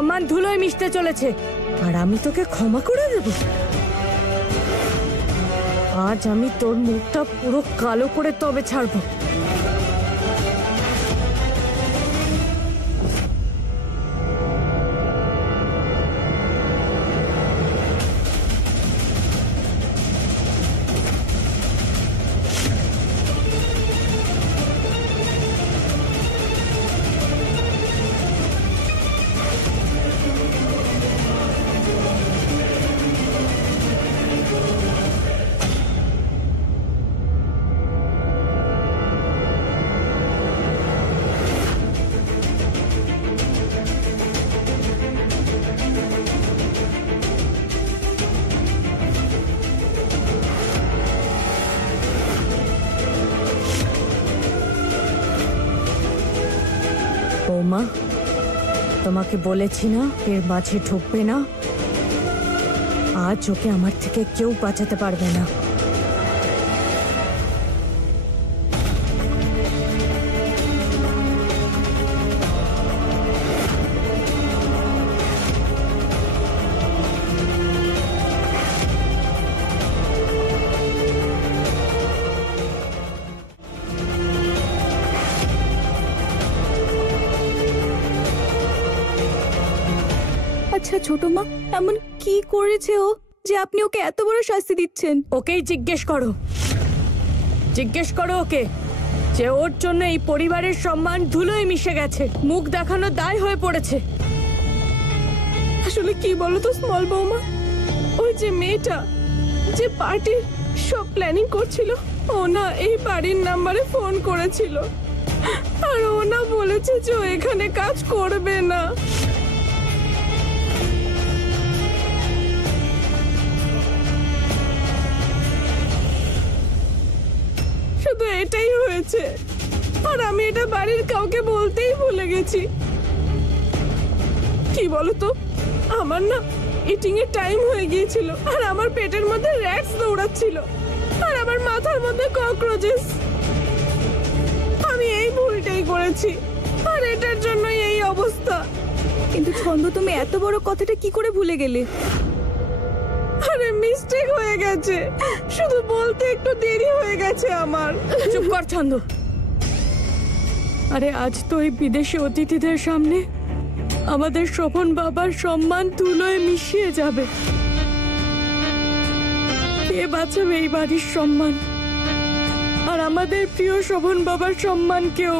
আমার ধুলোয় মিশতে চলেছে আর আমি তোকে ক্ষমা করে দেব? আজ আমি তোর মুখটা পুরো কালো করে তবে ছাড়বো। বৌমা, তোমাকে বলেছি না এর মাঝে ঢুকবে না। আজ ওকে আমার থেকে কেউ বাঁচাতে পারবে না। আচ্ছা ছোট মা, এমন কি করেছে ও যে আপনি ওকে এত বড় শাস্তি দিচ্ছেন? ওকেই জিজ্ঞেস করো ওকে যে ওর জন্য এই পরিবারের সম্মান ধুলোয় মিশে গেছে, মুখ দেখানো দায় হয়ে পড়েছে। আসলে কি বলো তো স্মল বৌমা, ওই যে মেয়েটা যে পার্টির সব প্ল্যানিং করছিল, ও না এই বাড়ির নাম্বারে ফোন করেছিল আর ও না বলেছে যে ও এখানে কাজ করবে না। শুধু এটাই হয়েছে আর আমি এটা বাড়ির কাউকে বলতেই ভুলে গেছি। কি বলতো, আমার না ইটিং এর টাইম হয়ে গিয়েছিল আর আমার পেটের মধ্যে র‍্যাটস দৌড়াচ্ছিল আর আমার মাথার মধ্যে ককরোচেস। আমি এই ভুলটাই করেছি আর এটার জন্যই এই অবস্থা। কিন্তু ছন্দ, তুমি এত বড় কথাটা কি করে ভুলে গেলে? আরে মিস্টেক হয়ে গেছে, শুধু বলতে একটু দেরি হয়ে গেছে আমার। চুপ কর ছন্দ। আরে আজ তো এই বিদেশি অতিথিদের সামনে আমাদের শোভন বাবার সম্মান ধুলোয় মিশিয়ে যাবে। কে বাঁচাবে এই বাড়ির সম্মান আর আমাদের প্রিয় শোভন বাবার সম্মান? কেউ।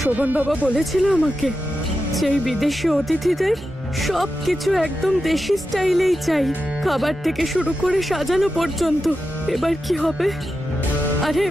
শোভন বাবা বলেছিল আমাকে যে এই বিদেশি অতিথিদের সবকিছু একদম দেশি স্টাইলেই চাই, খাবার থেকে শুরু করে সাজানো পর্যন্ত। এবার কি হবে? আরে